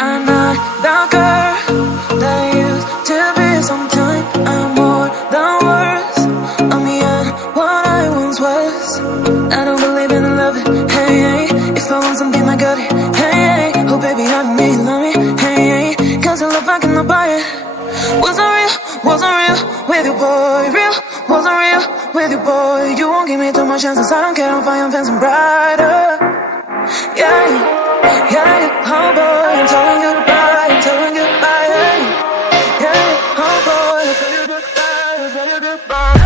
I'm not the girl that I used to be. Sometimes I'm more than words. I'm beyond what I once was. I don't believe in love, hey, hey. If I want something, I got it, hey, hey. Oh baby, I need love me, hey, hey. Cause your love I cannot buy it. Wasn't real with you, boy. Real, wasn't real with you, boy. You won't give me too much chances. I don't care, I'm fine, I'm fancy brighter. Yeah, yeah, oh boy, I'm telling goodbye, I'm telling goodbye. Yeah, yeah, oh boy, I'm telling goodbye, I'm telling goodbye.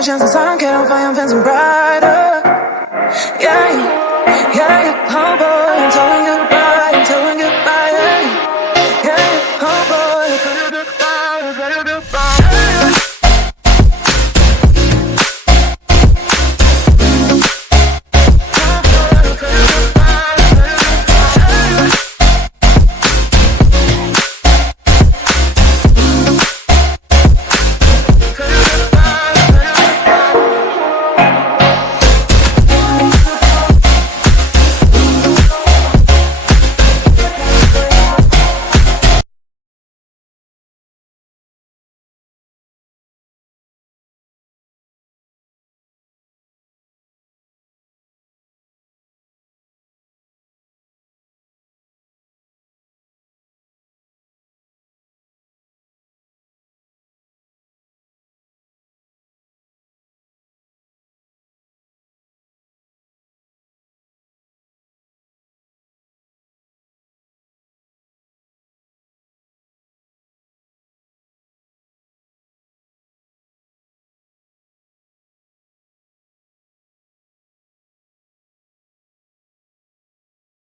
Chances I don't care, I'm fine, I'm fancy brighter. Yeah, yeah, yeah, oh boy, I'm telling you.